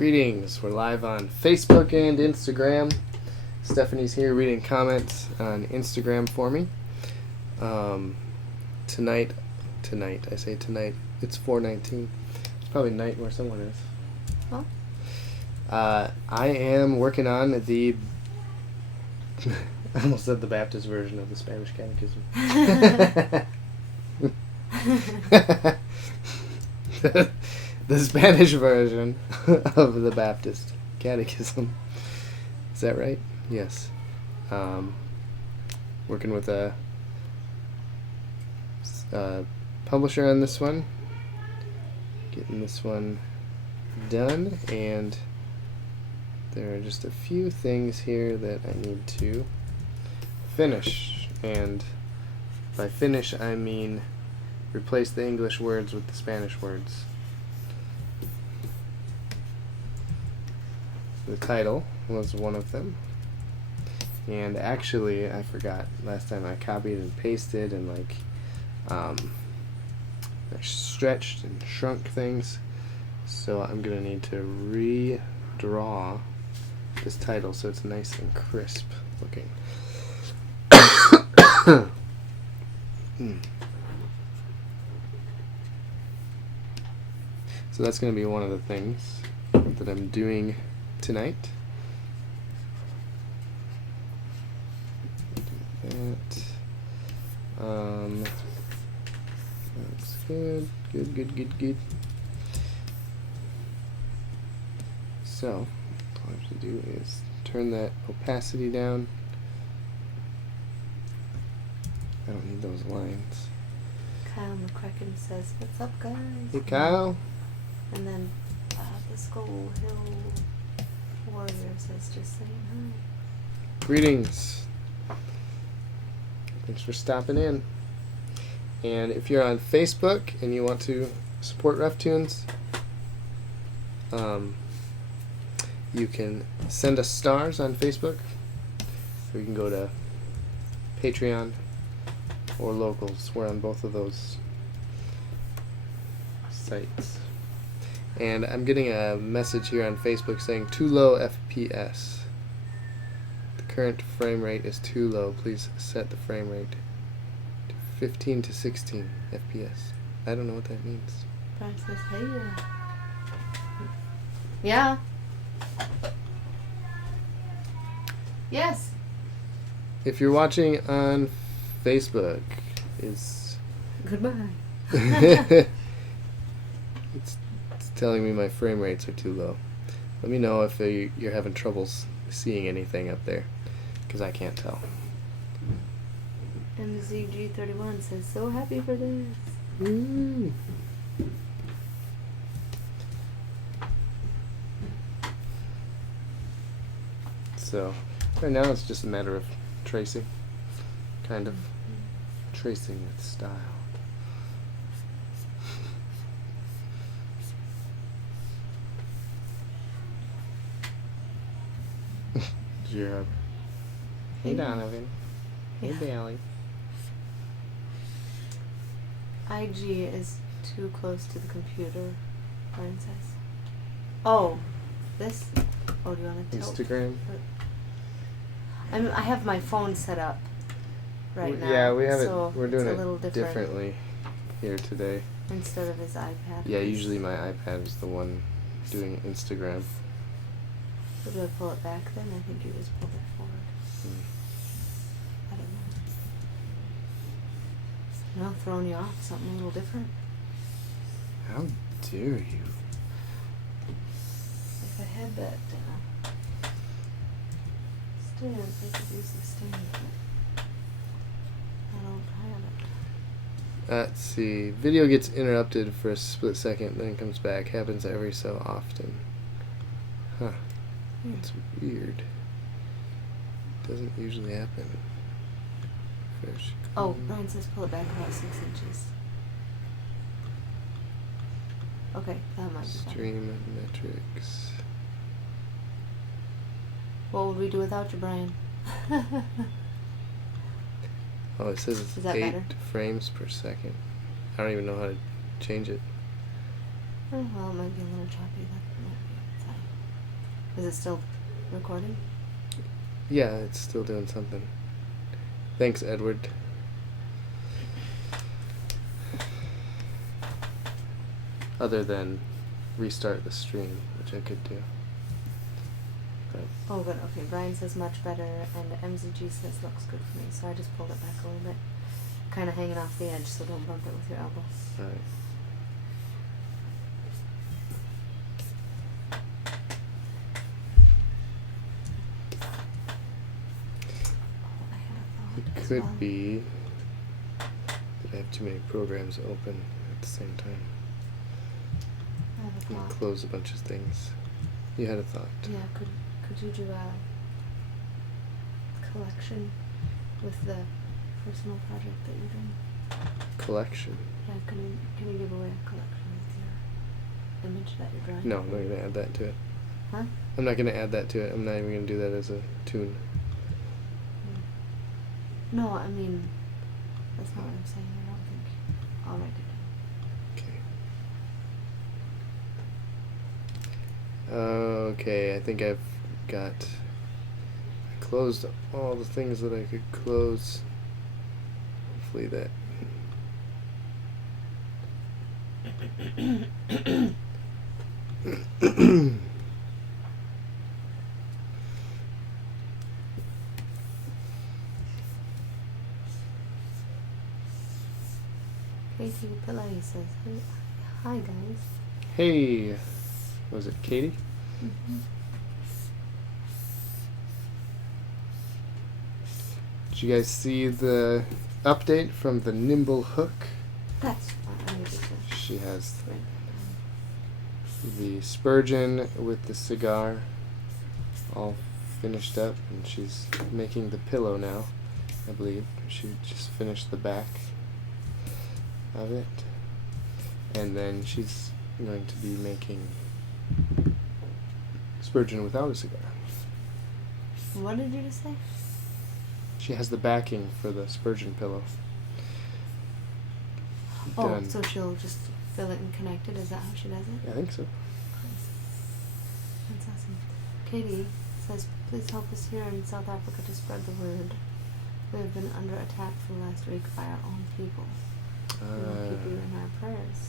Greetings. We're live on Facebook and Instagram. Stephanie's here reading comments on Instagram for me. Tonight, I say tonight, it's 4:19. It's probably night where someone is. Huh? I am working on the, I almost said the Baptist version of the Spanish Catechism. The Spanish version of the Baptist Catechism. Is that right? Yes. Working with a publisher on this one. Getting this one done, and there are just a few things here that I need to finish. And by finish, I mean replace the English words with the Spanish words. The title was one of them. And actually, I forgot. Last time I copied and pasted and I stretched and shrunk things. So I'm going to need to redraw this title so it's nice and crisp looking. So that's going to be one of the things that I'm doing tonight. That. That's good. Good. So, all I have to do is turn that opacity down. I don't need those lines. Kyle McCracken says, "What's up, guys?" Hey, Kyle. And then the Skull Hill Warrior says, "Just saying hi." Greetings. Thanks for stopping in. And if you're on Facebook and you want to support RefTunes, you can send us stars on Facebook, or you can go to Patreon or Locals. We're on both of those sites. And I'm getting a message here on Facebook saying too low FPS. The current frame rate is too low. Please set the frame rate to 15 to 16 FPS. I don't know what that means. Brian says, "Hey, yeah. Yes." If you're watching on Facebook, it's Goodbye. it's telling me my frame rates are too low. Let me know if you're having troubles seeing anything up there, because I can't tell. MZG31 says, "So happy for this." Mm. So, right now it's just a matter of tracing. Kind of tracing with style. Job. Hey, Donovan. Hey, Bailey. IG is too close to the computer, Brian says. Oh, this? Oh, do you want to tilt? Instagram? I have my phone set up right now. Yeah, we have so it. We're doing it's it a little differently here today. Instead of his iPad. Yeah, usually my iPad is the one doing Instagram. So do I pull it back then? I think you just pulled it forward. I don't know. No, throwing you off, something a little different. How dare you? If I had that stand, I could use the stand, but I don't have it. Let's see. Video gets interrupted for a split second, then comes back. Happens every so often. Huh. It's weird. Doesn't usually happen. Fish. Oh, Brian says pull it back about 6 inches. Okay, that might be better. Stream metrics. What would we do without you, Brian? Oh, it says Is it's that 8 better? frames per second. I don't even know how to change it. Oh, well, it might be a little choppy. That might be fine. Is it still recording? Yeah, it's still doing something. Thanks, Edward. Other than restart the stream, which I could do. But Oh, good. Okay, Brian says much better, and MZG says looks good for me. So I just pulled it back a little bit, kind of hanging off the edge, so don't bump it with your elbow. all right. Oh, I had a thought It as could well. be that I have too many programs open at the same time. I have a And thought. close a bunch of things. You had a thought. Yeah, could you do a collection with the personal project that you're doing? Collection. Yeah, can you give away a collection with your image that you're drawing? No, I'm not going to add that to it. Huh? I'm not going to add that to it. I'm not even going to do that as a tune. No, I mean, that's not what I'm saying. I don't think. I'll write it down. Okay. Okay, I think I've got... I closed all the things that I could close. Hopefully that... Katie Pillay says, hey, hi guys. Hey! Was it Katie? Mm-hmm. Did you guys see the update from the Nimble Hook? That's what I needed to She has write that the Spurgeon with the cigar all finished up, and she's making the pillow now, I believe. She just finished the back of it, and then she's going to be making Spurgeon without a cigar. down. What did you just say? She has the backing for the Spurgeon pillow. Oh, Done. so she'll just fill it and connect it? Is that how she does it? I think so. That's awesome. Katie says, please help us here in South Africa to spread the word. We have been under attack for the last week by our own people. We will keep you in our prayers.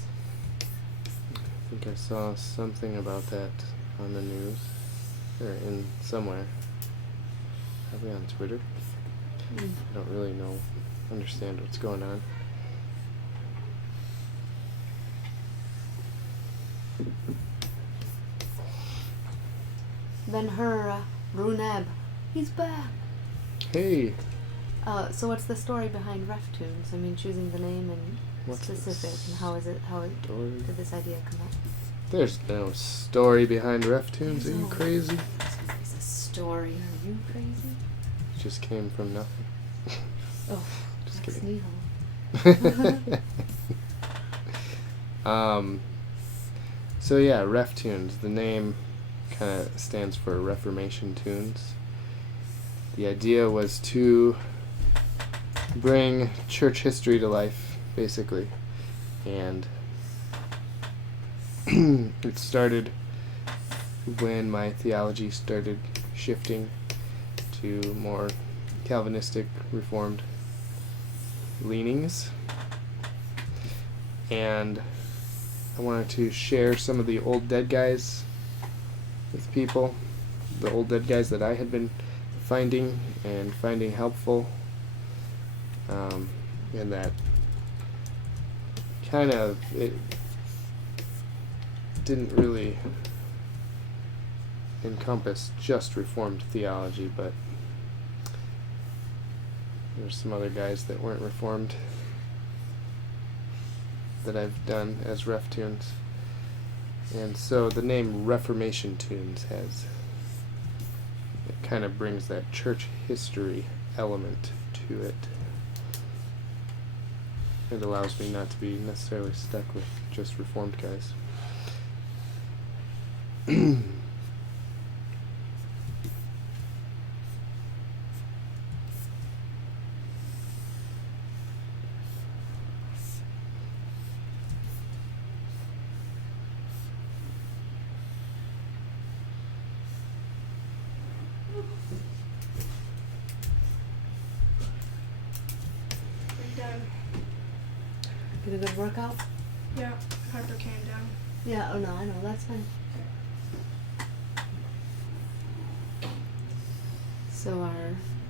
I think I saw something about that on the news, or in somewhere. Probably on Twitter. I don't really understand what's going on. Ben-Hur Bruneb. He's back. Hey! So what's the story behind Ref Tunes? I mean, choosing the name and What's the specific, and how did this idea come up? There's no story behind Ref Tunes. Are you crazy? There's a story. Are you crazy? It just came from nothing. Oh, Just that's kidding. Neil. So yeah, Ref Tunes. The name kind of stands for Reformation Tunes. The idea was to bring church history to life, basically, and it started when my theology started shifting to more Calvinistic Reformed leanings, and I wanted to share some of the old dead guys with people, the old dead guys that I had been finding helpful, and that kind of, it didn't really encompass just Reformed theology, but there's some other guys that weren't Reformed that I've done as Ref Tunes. And so the name Reformation Tunes it kind of brings that church history element to it. It allows me not to be necessarily stuck with just Reformed guys. done. Get a good workout? Yeah, Harper came down. Yeah, oh no, I know, that's fine. So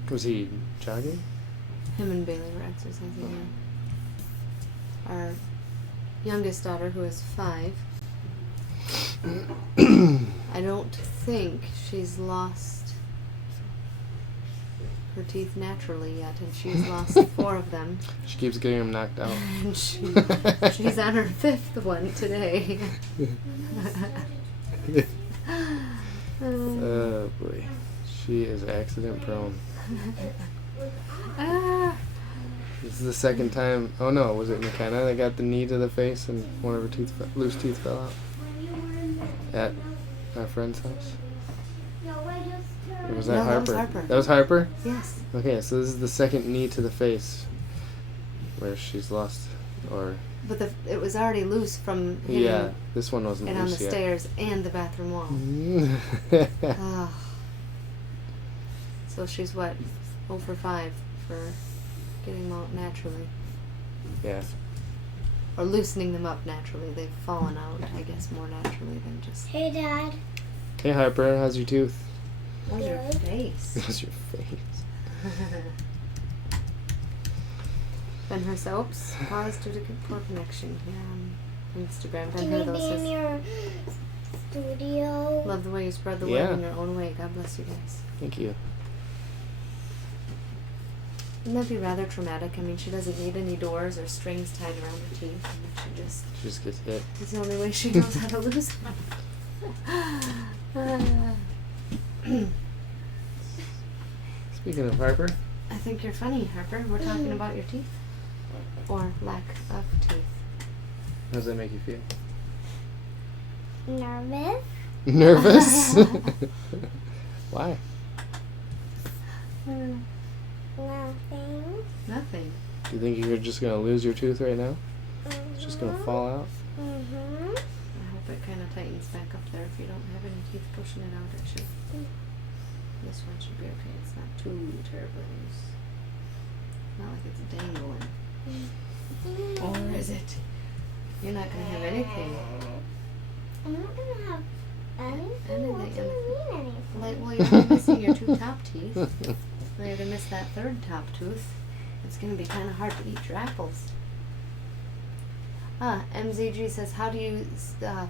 Was he jogging? him and Bailey were exercising, yeah. Our youngest daughter, who is 5, I don't think she's lost her teeth naturally yet, and she's lost 4 of them. She keeps getting them knocked out. And she's on her 5th one today. Oh boy. She is accident prone. Ah. This is the second time. Oh no, was it McKenna that got the knee to the face and one of her loose teeth fell out? At our friend's house? Or was that No, that Harper? was Harper. That was Harper? Yes. Okay, so this is the second knee to the face where she's lost, or... But it was already loose from hitting Yeah, this one wasn't it on the loose yet. stairs and the bathroom wall. Ah. So she's what? 0 for 5 for getting them out naturally. Yeah. Or loosening them up naturally. They've fallen out, I guess, more naturally than just... Hey, Dad. Hey Harper, how's your tooth? How's your face? How's your face? Ben Hersoaps, pause due to poor connection here on Instagram. Ben Can we Hersoaps be in says, your studio? love the way you spread the word Yeah. in your own way. God bless you guys. Thank you. Wouldn't that be rather traumatic? I mean, she doesn't need any doors or strings tied around her teeth. And she She just gets hit. it's the only way she knows how to lose them. Speaking of Harper, I think you're funny, Harper. We're talking about your teeth. Or lack of teeth. how does that make you feel? Nervous? Nervous? Why? Nothing. Nothing. Do you think you're just gonna lose your tooth right now? It's just gonna fall out? Mm-hmm. I hope it kind of tightens back up there. If you don't have any teeth pushing it out, it should. This one should be okay. It's not too terribly loose. Not like it's dangling. Or is it? You're not going to have anything. I'm not gonna have anything. What do you mean anything? Like, well, you're only missing your 2 top teeth. Now you're going to miss that 3rd top tooth. It's going to be kind of hard to eat your apples. MZG says, how do you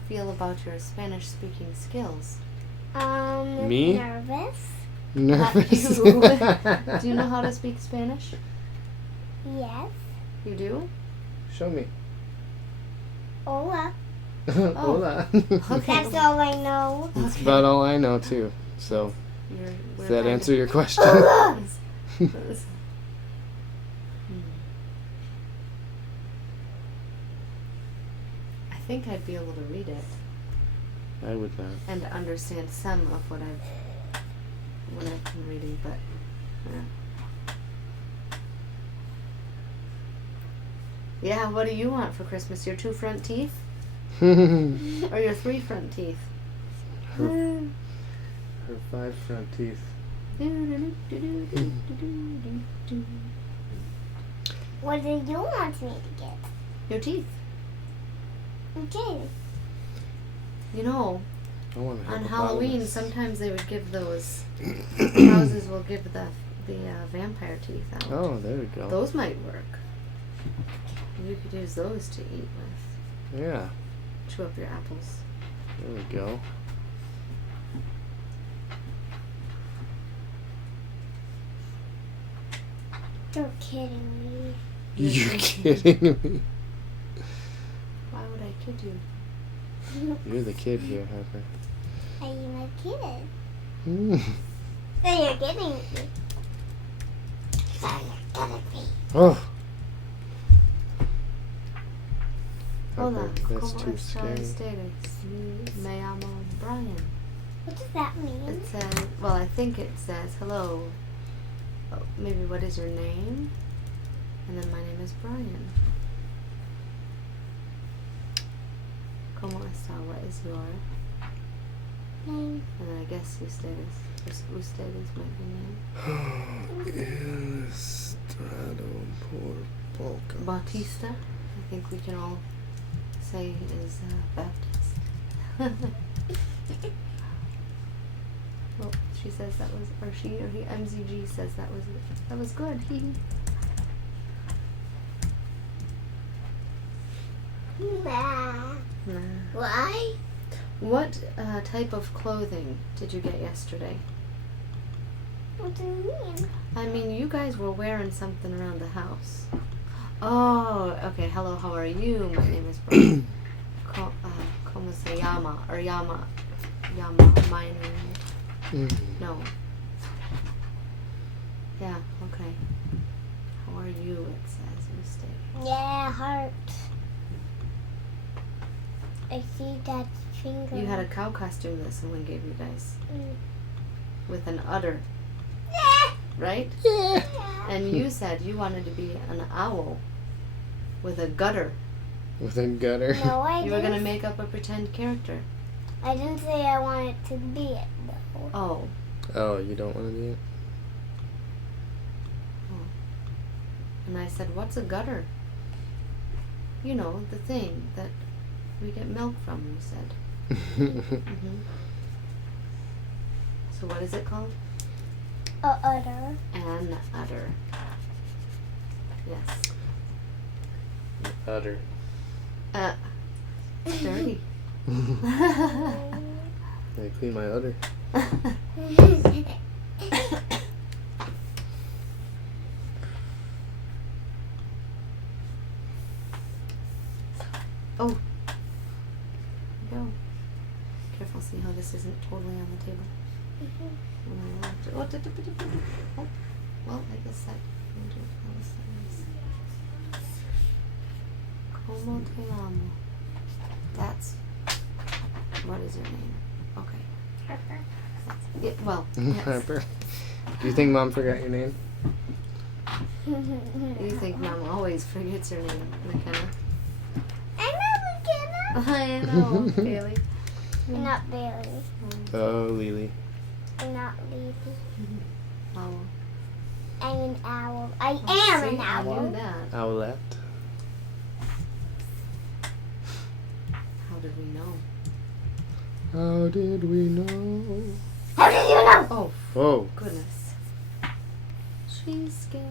feel about your Spanish speaking skills? Me? Nervous. Nervous? You. Do you know how to speak Spanish? Yes. You do? Show me. Hola. Hola. Okay. That's all I know. That's about all I know too. So, We're does that kind answer of- your question? I think I'd be able to read it I would not. and understand some of what I've been reading, but yeah. What do you want for Christmas? Your 2 front teeth or your 3 front teeth? Her 5 front teeth. What do you want me to get? Your teeth. Okay. You know, I want to on have Halloween, sometimes they would give those houses will give the vampire teeth out. Oh, there we go. Those might work. You could use those to eat with. Yeah, Chew up your apples. there we go. You're kidding me. You're kidding me. Why would I kid you? You're the kid here, Harper. Are you my kid? Mm. So you're kidding me. So you're kidding me. Oh. Hola, Harper, that's ¿cómo too está scary. ustedes? Me llamo Brian. What does that mean? It says, well, I think it says, hello. Oh, maybe what is your name? And then my name is Brian. ¿Cómo está? What is your? Name. And then I guess ustedes might be name. Ilustrado por focus. Bautista, I think we can all say is Baptist. Well, she says that was, or she or he, MZG says that was good. Nah. Nah. Why? What type of clothing did you get yesterday? What do you mean? I mean, you guys were wearing something around the house. Oh, okay. Hello, how are you? My name is Brian. Como se llama? Or Yama. My name. No. Yeah, okay. How are you? It says mistake. Yeah, heart. I see that finger. You had a cow costume that someone gave you guys. Mm. With an udder, right? Yeah. And you said you wanted to be an owl with a gutter. With a gutter. No, I You were didn't. gonna make up a pretend character. I didn't say I wanted to be it though. Oh. Oh, you don't want to be it? And I said, what's a gutter? You know, the thing that we get milk from, you said. So what is it called? A udder. An udder. Yes. Udder. Dirty. I clean my udder. Oh. Go. Careful, see how this isn't totally on the table. Oh, oh, well, I guess that. Como te amo? That's. What is your name? Okay. Yeah, well, yes. Harper. Do you think Mom forgot your name? You think Mom always forgets your name, McKenna? I I know, Bailey. I'm not Bailey. Oh, Lily. I'm not Lily. Owl. I'm an owl. I Oh, am see, an I knew owl. that. Owlette. How did we know? How did we know? How did you know? Oh, Oh. goodness. She's scary.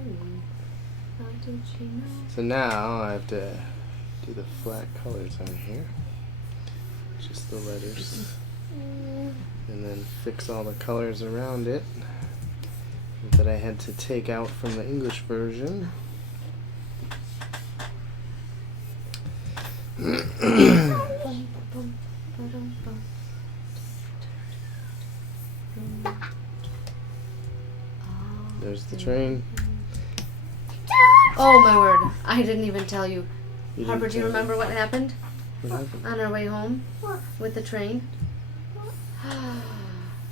How did she know? So now I have to do the flat colors on here. Just the letters. And then fix all the colors around it that I had to take out from the English version. There's the train. Oh my word! I didn't even tell you. You Harper, didn't do you tell me. remember what happened What happened? on our way home What? with the train?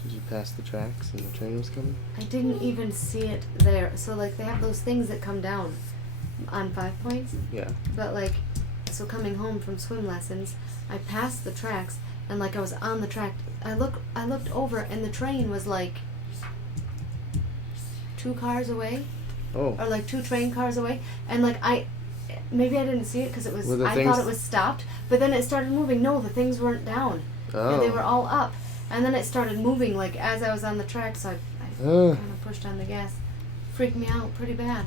Did you pass the tracks and the train was coming? I didn't even see it there. So like they have those things that come down on 5 points, Yeah. but like so coming home from swim lessons, I passed the tracks and like I was on the track. I looked over and the train was like 2 cars away. Oh. Or like 2 train cars away, and like maybe I didn't see it because it was Were the I things- thought it was stopped, but then it started moving. No, the things weren't down, and they were all up, and then it started moving like as I was on the track. So I Oh. kind of pushed on the gas, freaked me out pretty bad.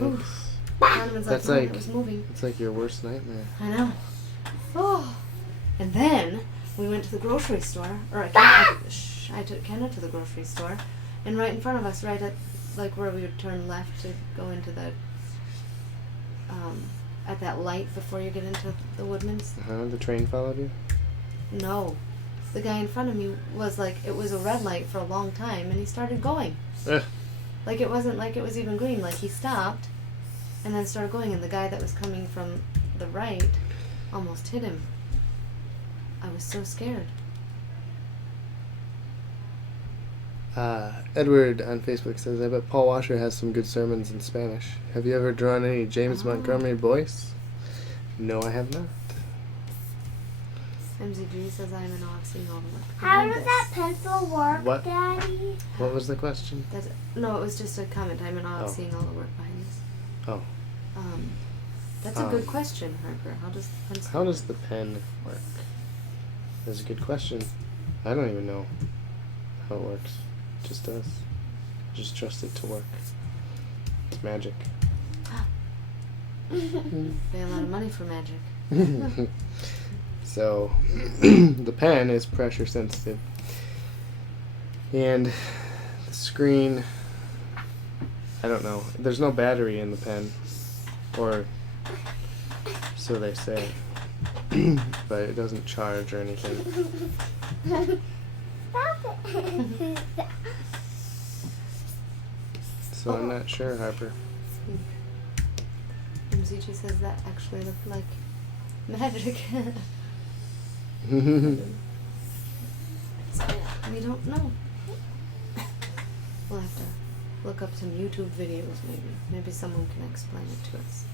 Ooh. Yikes. Donovan's That's "No, like- it was moving." It's like your worst nightmare. I know. Oh, and then we went to the grocery store, or I took Kenna to the grocery store, and right in front of us, right at like where we would turn left to go into the at that light before you get into the Woodman's. The train followed you? No, the guy in front of me was like, it was a red light for a long time, and he started going. Ugh. Like it wasn't like it was even green. Like he stopped, and then started going, and the guy that was coming from the right almost hit him. I was so scared. Edward on Facebook says, I bet Paul Washer has some good sermons in Spanish. Have you ever drawn any James Oh. Montgomery Boyce? No, I have not. MZG says I'm in awe of seeing all the work. How behind does this. that pencil work, What? Daddy? What was the question? No, it was just a comment. I'm in awe of Oh. seeing all the work behind this. Oh. That's a good question, Harper. How does the pencil How does the pen work? That's a good question. I don't even know how it works. It just does. Just trust it to work. It's magic. pay a lot of money for magic? So, the pen is pressure sensitive. And the screen, I don't know. There's no battery in the pen. Or so they say. But it doesn't charge or anything. Stop it. So I'm not sure, Harper. MCG says that actually looked like magic. So, we don't know. We'll have to look up some YouTube videos maybe. Maybe someone can explain it to us.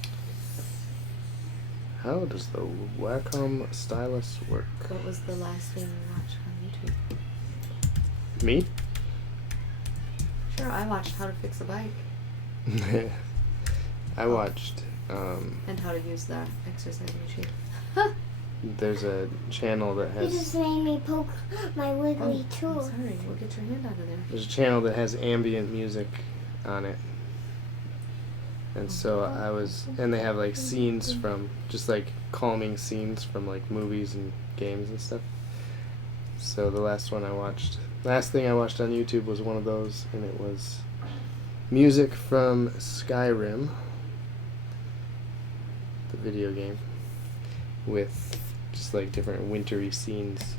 How does the Wacom stylus work? What was the last thing you watched on YouTube? Me? Sure, I watched How to Fix a Bike. I watched, And how to use the exercise machine. there's a channel that You has, just made me poke my wiggly I'm too. sorry, we'll get your hand out of there. there's a channel that has ambient music on it. And so and they have like scenes from, just like calming scenes from like movies and games and stuff. So the last thing I watched on YouTube was one of those, and it was music from Skyrim, the video game, with just like different wintry scenes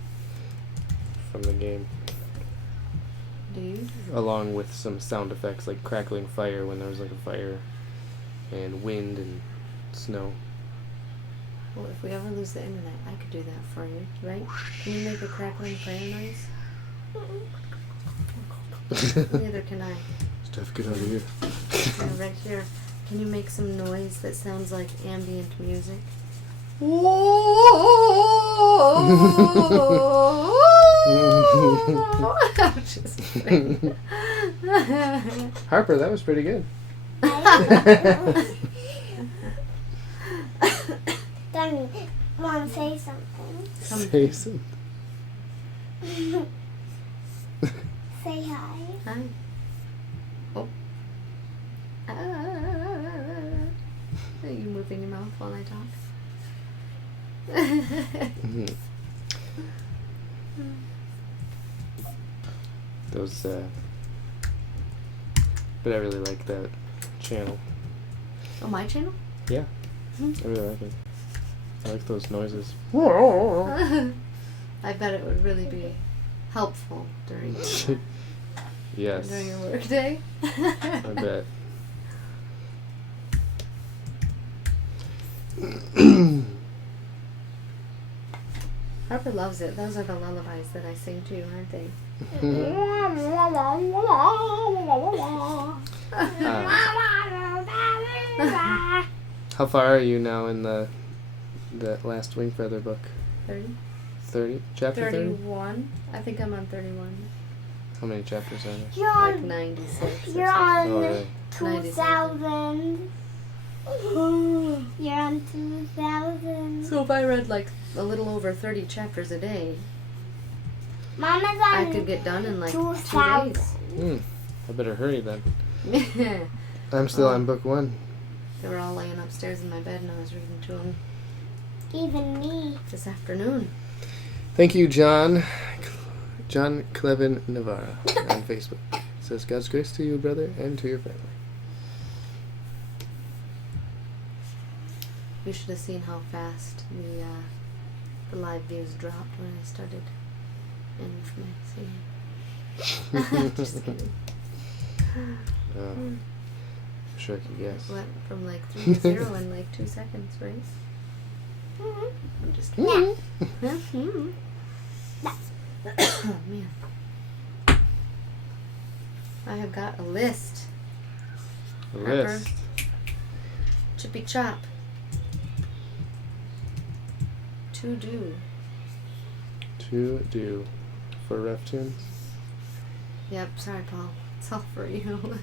from the game, Do you? along with some sound effects like crackling fire when there was like a fire, and wind and snow. Well, if we ever lose the internet, I could do that for you, right? Can you make a crackling fire noise? Neither can I. Steph, get out of here. Yeah, right here. Can you make some noise that sounds like ambient music? I'm just kidding. Harper, that was pretty good. Danny, want to say something? Say something. Say hi. Hi. Oh. Are you moving your mouth while I talk? Those, but I really like that channel. Oh, my channel? Yeah, I really like it. I like those noises. I bet it would really be helpful during Yes, during your work day. I bet. Harper loves it. Those are the lullabies that I sing to you, aren't they? How far are you now in the last Wing Feather book? 30? 30? Chapter 30? 31? I think I'm on 31. How many chapters are there? You're Like on, 96. you're or on Oh, really? 2000. You're on 2000. So if I read like a little over 30 chapters a day, Mama's on I could get done in like 2 2000. days. I better hurry then. They I'm still on book 1. were all laying upstairs in my bed and I was reading to them Even me. this afternoon. Thank you, John Clevin Navarra on Facebook. Says God's grace to you, brother, and to your family. You should have seen how fast the live views dropped when I started influencing. Just kidding. I'm sure I can guess. Went from like 3 to 0 in like 2 seconds, right? I'm just kidding. Oh man. I have got a list. A Harper. list. Chippy chop. To do. To do. For ref tunes. Yep, sorry Paul. It's all for you.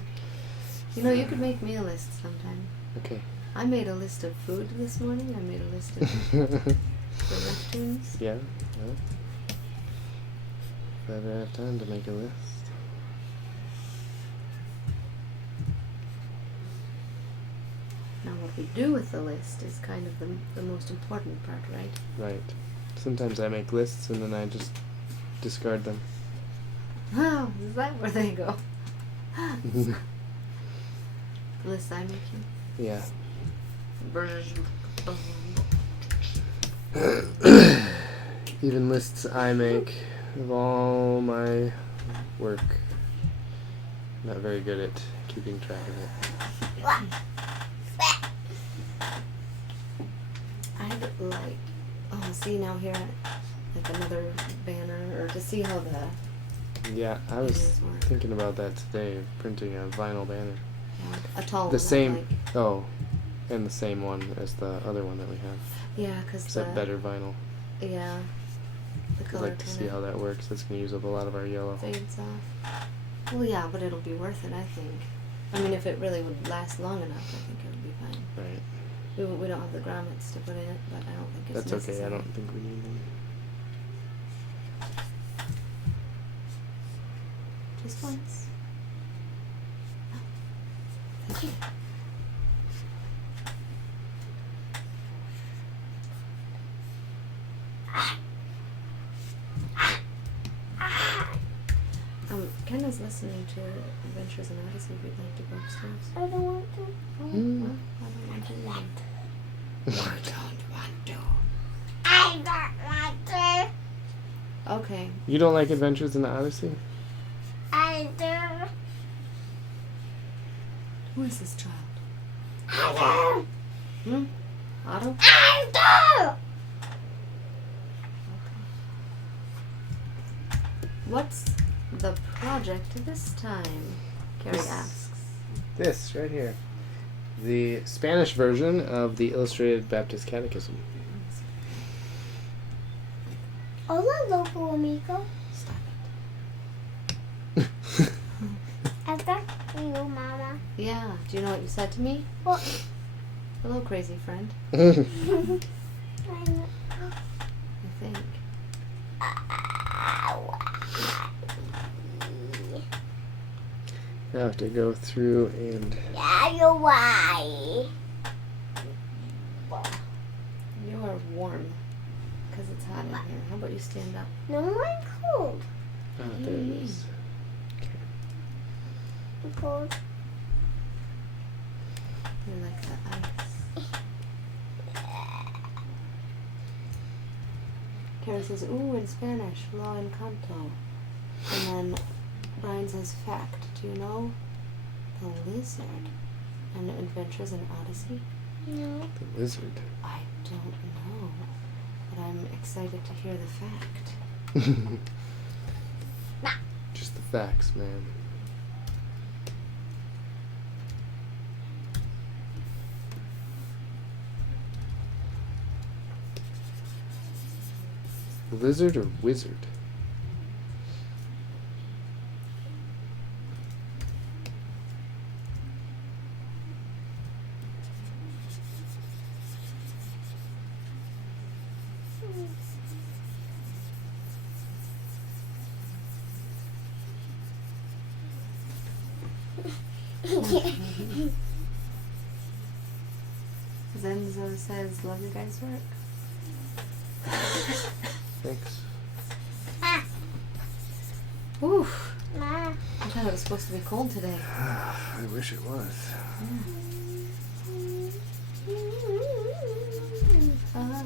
You know, you could make me a list sometime. Okay. I made a list of food this morning. I made a list of directions. Yeah. Well, if I ever have time to make a list. Now what we do with the list is kind of the most important part, right? Right. Sometimes I make lists and then I just discard them. Oh, is that where they go? The list I'm making? Yeah. Even lists I make of all my work. I'm not very good at keeping track of it. I'd like, see now here, like another banner, or to see how the Yeah, I was banners work. thinking about that today, printing a vinyl banner. A tall one. The I'd same, like. oh, and the same one as the other one that we have. Yeah, because Except better vinyl. Yeah. The I'd color like to see how kinda that works. That's going to use up a lot of our yellow. fades off. Well, yeah, but it'll be worth it, I think. I mean, if it really would last long enough, I think it would be fine. Right. We don't have the grommets to put in it, but I don't think it's That's necessary. okay. I don't think we need them. Just once. Thank you. Kenna's listening to Adventures in Odyssey if you'd like to go upstairs. I don't want to. Oh, Mm. well, I don't want to either. I don't want to. Okay. You don't like Adventures in the Odyssey? I do. Who is this child? I do. Otto? I do. What's the project this time? Carrie This- asks. This right here. The Spanish version of the Illustrated Baptist Catechism. Hola, loco amigo. Stop I thought you, Mama. it. Yeah. Do you know what you said to me? What? Hello, crazy friend. I know. I think. I have to go through and Yeah, you're right. You are warm. Because it's hot in here. How about you stand up? No, I'm cold. there it is. I'm cold. You're like the ice. Karen says, ooh, in Spanish, lo encanto. And then Brian says, fact. Do you know the lizard and Adventures in Odyssey? No. The lizard. I don't know, but I'm excited to hear the fact. Just the facts, man. Lizard or wizard? Zenzo says, love your guys' work. Thanks. Oof. Ma. I thought it was supposed to be cold today. I wish it was. Ah.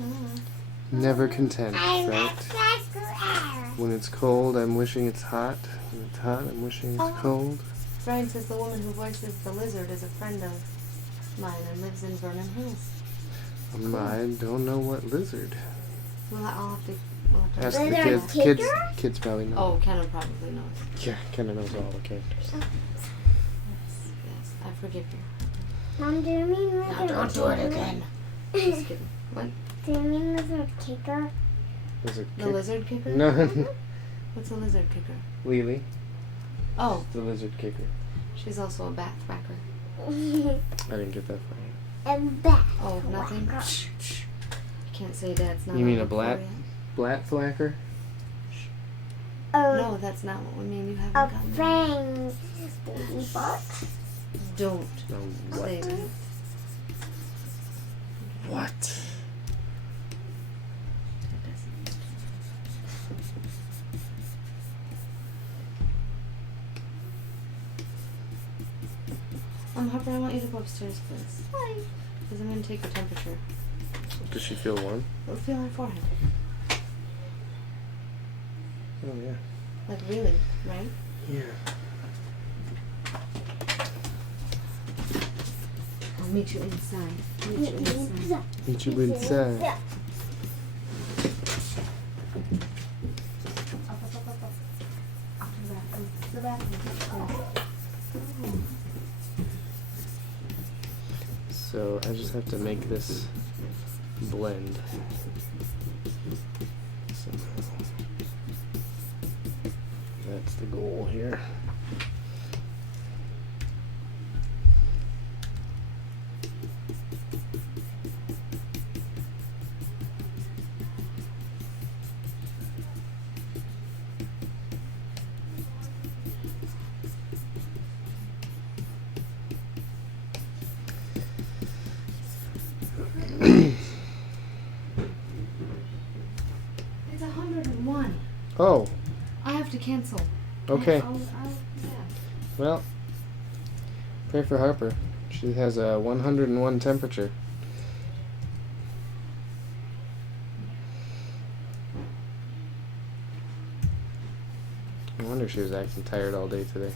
Never content, I'm right? a When it's cold, I'm wishing it's hot. When it's hot, I'm wishing it's cold. Brian says the woman who voices the lizard is a friend of mine and lives in Vernon Hills. I don't know what lizard. Well, I'll have to. Ask the Lizard kids. kicker? Kids probably know. Oh, Kenna probably knows. Yeah, Kenna knows all the characters. Yes, I forgive you. Mom, do you mean Now lizard don't do it kicker? again. Just kidding. What? Do you mean lizard kicker? Lizard The kick- lizard kicker? No, What's a lizard kicker? Lily, Oh, the lizard kicker. she's also a bat thwacker. I didn't get that far. and back. Oh, nothing? whacker. You can't say Dad's not You mean on a blat? yet. Blat flacker? No, that's not what we mean. You A haven't gotten it. fang ladybug. Don't No, say what? that. What? Harper, I want you to go upstairs, please. Why? Because I'm going to take your temperature. Does she feel warm? It'll feel on your forehead. Oh, yeah. Like, really, right? Yeah. I'll meet you inside. Meet you inside. Meet you inside. Yeah. Up, up, up, up, up. Up to the bathroom. To the bathroom. Oh. So I just have to make this blend somehow. That's the goal here. It's 101. Oh, I have to cancel. okay. Yeah. Well, pray for Harper. She has a 101 temperature. I wonder if she was acting tired all day today.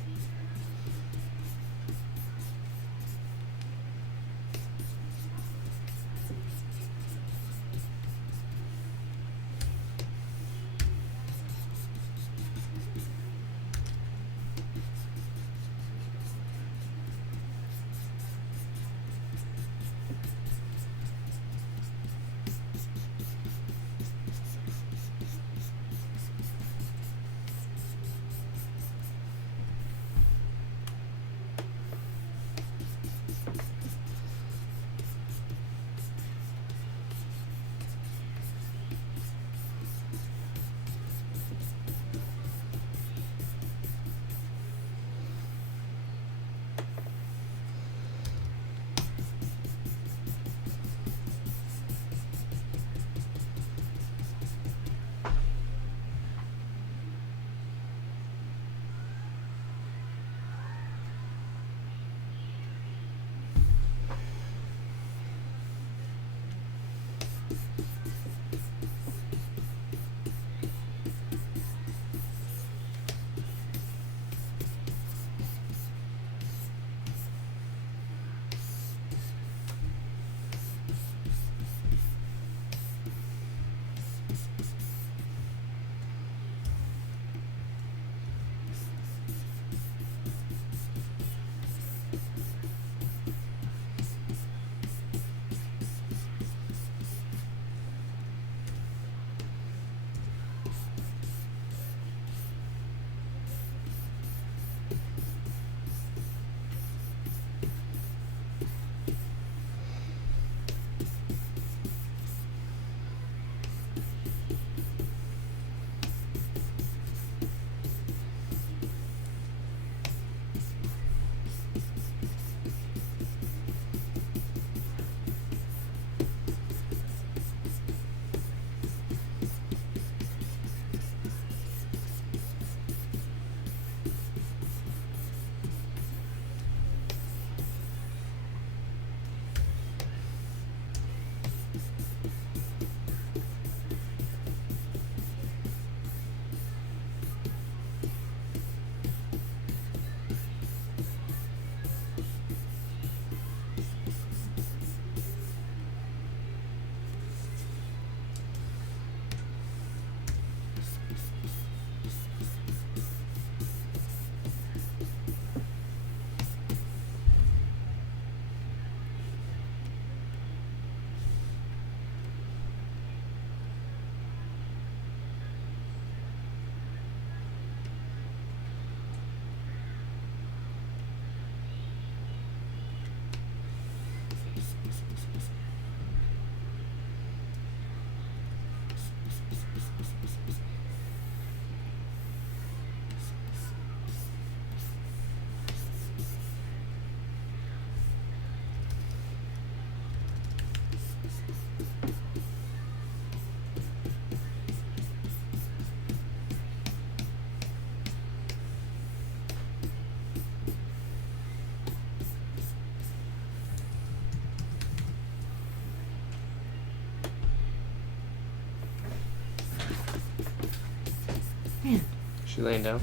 She laying down?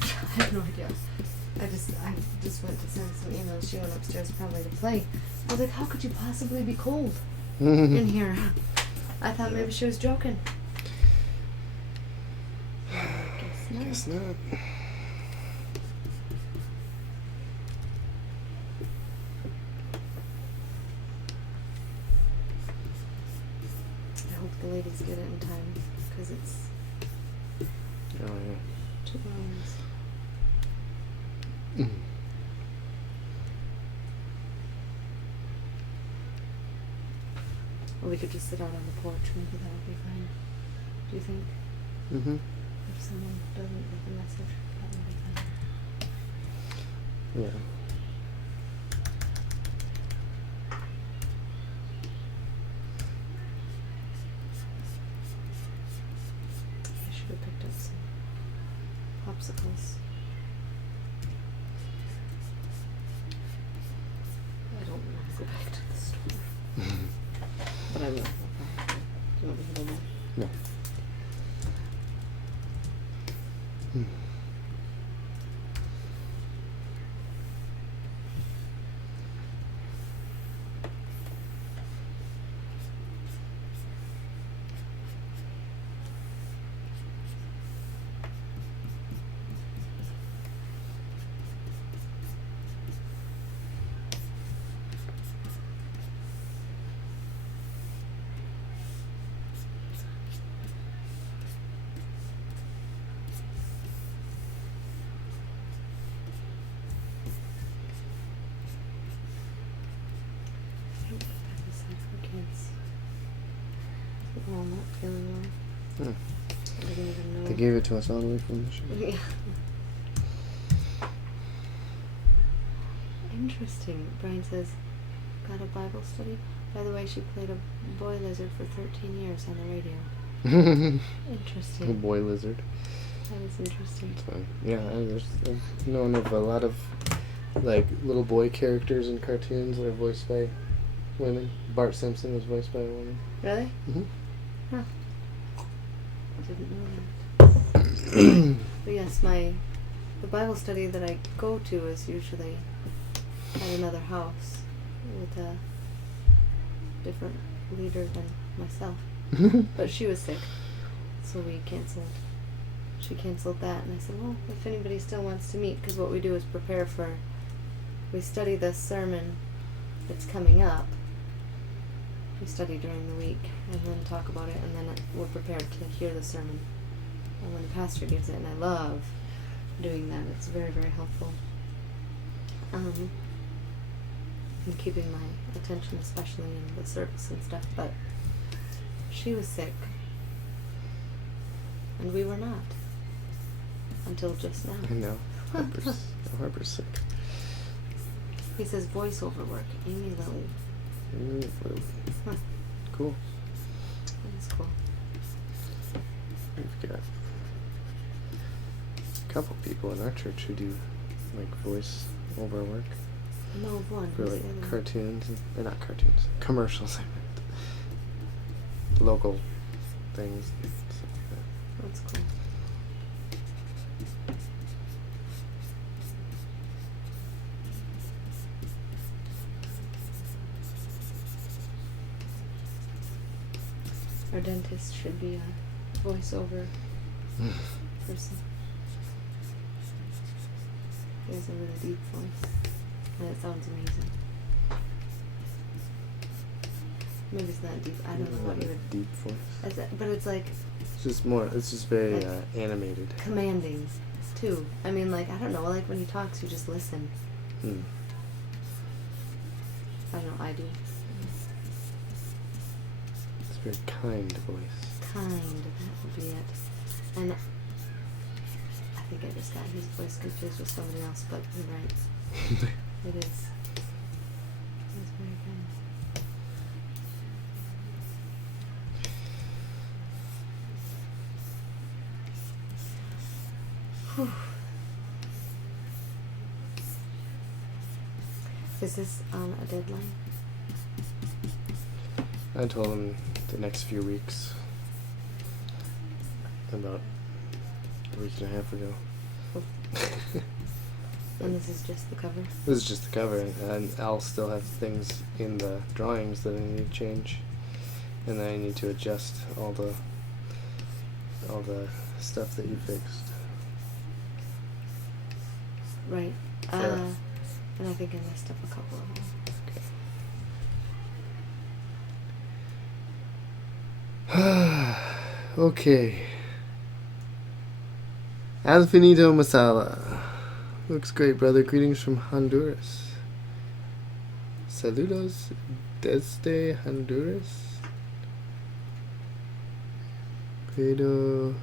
I have no idea. I just went to send some emails. She went upstairs probably to play. I was like, how could you possibly be cold in here? I thought maybe she was joking. Guess not. I hope the ladies get it in time, because it's Oh, yeah. 2 hours. Or we could just sit out on the porch. Maybe that would be fine. Do you think? Mm-hmm. If someone doesn't leave a message, that would be fine. Yeah. I should have picked up some popsicles. I don't want to go back to the store. But I will. Do you want me to go back? No. I don't put that aside for kids. Well, I'm not feeling well. Hmm. I didn't even know. They gave it to us all the way from the show. Yeah. Interesting. Brian says, got a Bible study? By the way, she played a boy lizard for 13 years on the radio. A Interesting. boy lizard. That is interesting. It's fun. Yeah, I've known of a lot of like little boy characters in cartoons that are voiced by women. Bart Simpson was voiced by a woman. Really? Mm-hmm. Huh. I didn't know that. But yes, the Bible study that I go to is usually at another house with a different leader than myself. But she was sick, so we canceled. She canceled that, and I said, well, if anybody still wants to meet, because what we do is prepare for, we study the sermon that's coming up. We study during the week, and then talk about it, and then we're prepared to hear the sermon. And when the pastor gives it, and I love doing that, it's very, very helpful. And keeping my attention, especially in the service and stuff, but she was sick, and we were not, until just now. I know. Harper's sick. He says voiceover work, Amy Lily. Huh. Cool. That's cool. We've got a couple people in our church who do like voice over work I know of one. for Who's like the other one? cartoons, or not cartoons, commercials. I meant local things. And stuff like That's cool. Our dentist should be a voiceover that. person. He has a really deep voice, and it sounds amazing. Maybe it's not deep. I don't know what you would. Deep voice. But it's like It's just more. It's just very Like animated. commanding, too. I mean, like, I don't know. Like when he talks, you just listen. Hmm. I don't know. I do. It's a very kind voice. Kind. That would be it. And I think I just got his voice confused with somebody else, but you're right. It is. It's very good. Whew. Is this on a deadline? I told him the next few weeks, about a week and a half ago. And this is just the cover? This is just the cover, and I'll still have things in the drawings that I need to change, and then I need to adjust all the stuff that you fixed. Right. Sure. And I think I messed up a couple of them. Okay. Okay. Alfinito Masala. Looks great, brother. Greetings from Honduras. Saludos desde Honduras. Pero...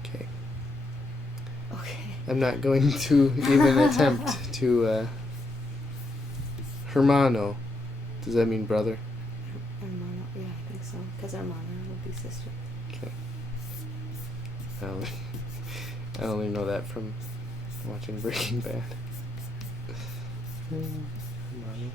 Okay. Okay. I'm not going to even attempt to, Hermano. Does that mean brother? Hermano, yeah, I think so. Because Hermana would be sister. Okay. I only know that from watching Breaking Bad. Hermanos.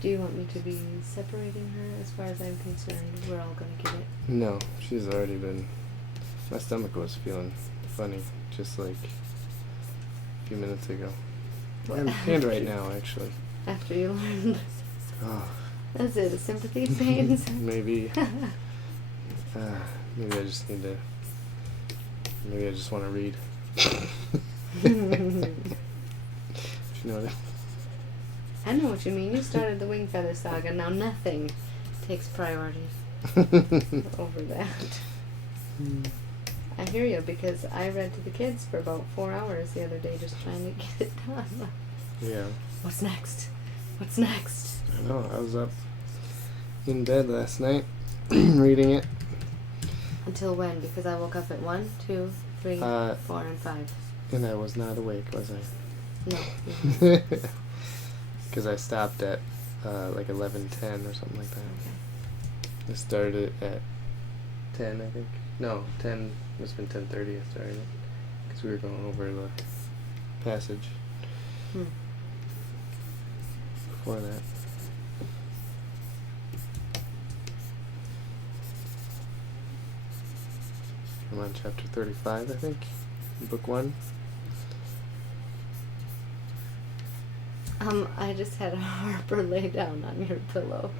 Do you want me to be separating her? As far as I'm concerned, we're all going to get it. No, she's already been... My stomach was feeling funny, just like a few minutes ago. And right now, actually. After you learned. Oh, That's it, a sympathy stains? maybe I just need to... Maybe I just want to read. If you know what I I know what you mean. You started the Wing Feather Saga. Now nothing takes priority over that. I hear you, because I read to the kids for about 4 hours the other day just trying to get it done. Yeah. What's next? What's next? I know. I was up in bed last night reading it. Until when? Because I woke up at 1, 2, 3, 4, and 5. And I was not awake, was I? No. Because I stopped at like 11:10 or something like that. Okay. I started at 10, I think. No, 10. Must have been 10:30 I started. Because we were going over the passage before that. I'm on chapter 35, I think, in book 1. I just had Harper lay down on your pillow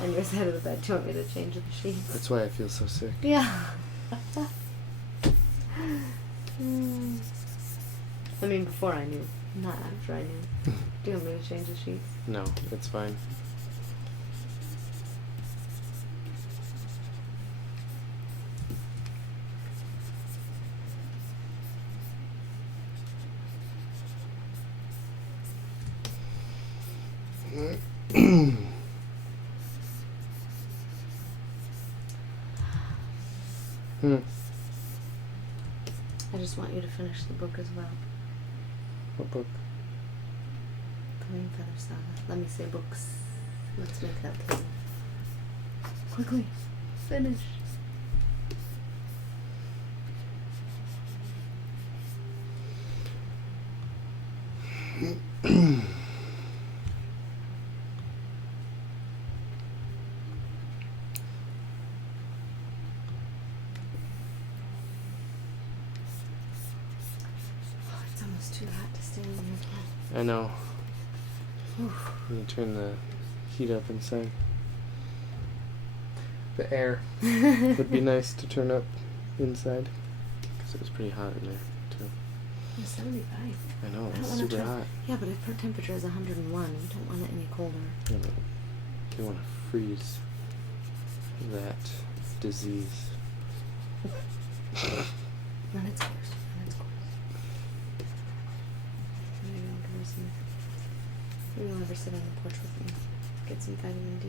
on your side of the bed. Do you want me to change the sheets? That's why I feel so sick. Yeah. I mean, before I knew, not after I knew. Do you want me to change the sheets? No, it's fine. I just want you to finish the book as well. What book? The Wing Feather Saga. Let me say books. Let's make that plural. Quickly. Finish. It's almost too hot to stay in your bed. I know. I'm gonna turn the heat up inside. The air would be nice to turn up inside. Because it was pretty hot in there, too. It's 75. I know, I don't it's wanna super turn- hot. Yeah, but if her temperature is 101, you don't want it any colder. Yeah, but you want to freeze that disease. Then it's coarse. Maybe I'll give her some. Maybe I'll have her sit on the porch with me. Get some vitamin D.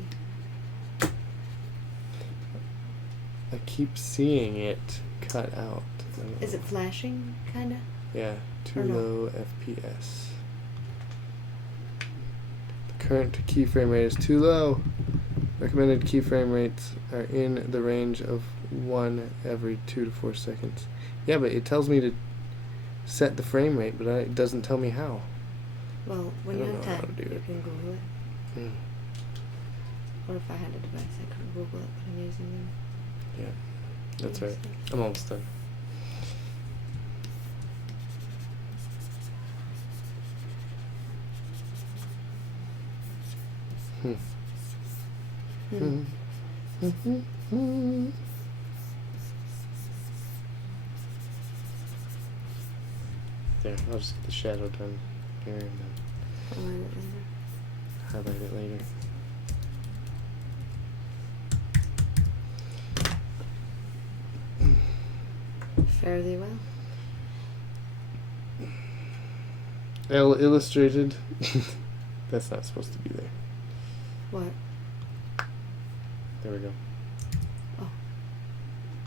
I keep seeing it cut out. Is it flashing, kinda? Yeah, too Or no? low FPS. The current keyframe rate is too low. Recommended keyframe rates are in the range of 1 every 2 to 4 seconds. Yeah, but it tells me to set the frame rate, but it doesn't tell me how. Well, when I you don't have know how time, to do you it. can Google it. Mm. Or if I had a device, I could Google it, but I'm using them. Yeah, that's Yeah, right. so- I'm almost done. Hmm. There, I'll just get the shadow done here and then I'll learn it later. highlight it later. Fairly well. Illustrated. That's not supposed to be there. What? There we go. Oh.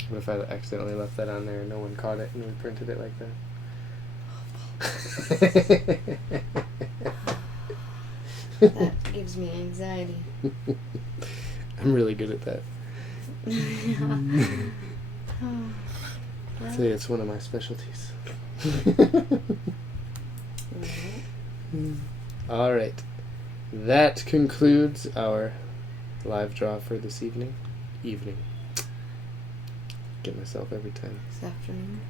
What if I accidentally left that on there and no one caught it and we printed it like that? That gives me anxiety. I'm really good at that. I'd say it's one of my specialties. All right. That concludes our live draw for this evening. Get myself every time. This afternoon.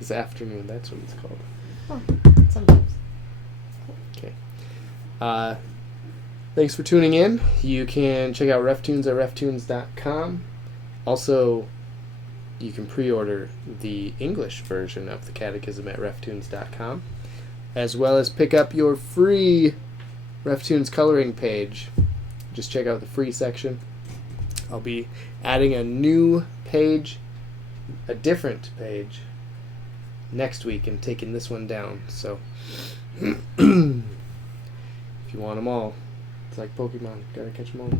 This afternoon, that's what it's called. Oh, sometimes. Okay. Thanks for tuning in. You can check out RefTunes at reftunes.com. Also, you can pre-order the English version of the Catechism at reftunes.com, as well as pick up your free RefTunes coloring page. Just check out the free section. I'll be adding a new page, a different page, next week and taking this one down. So, if you want them all, it's like Pokemon. Gotta catch them all.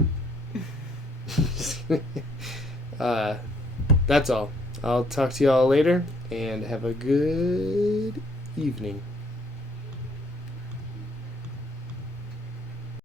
That's all. I'll talk to you all later, and have a good evening.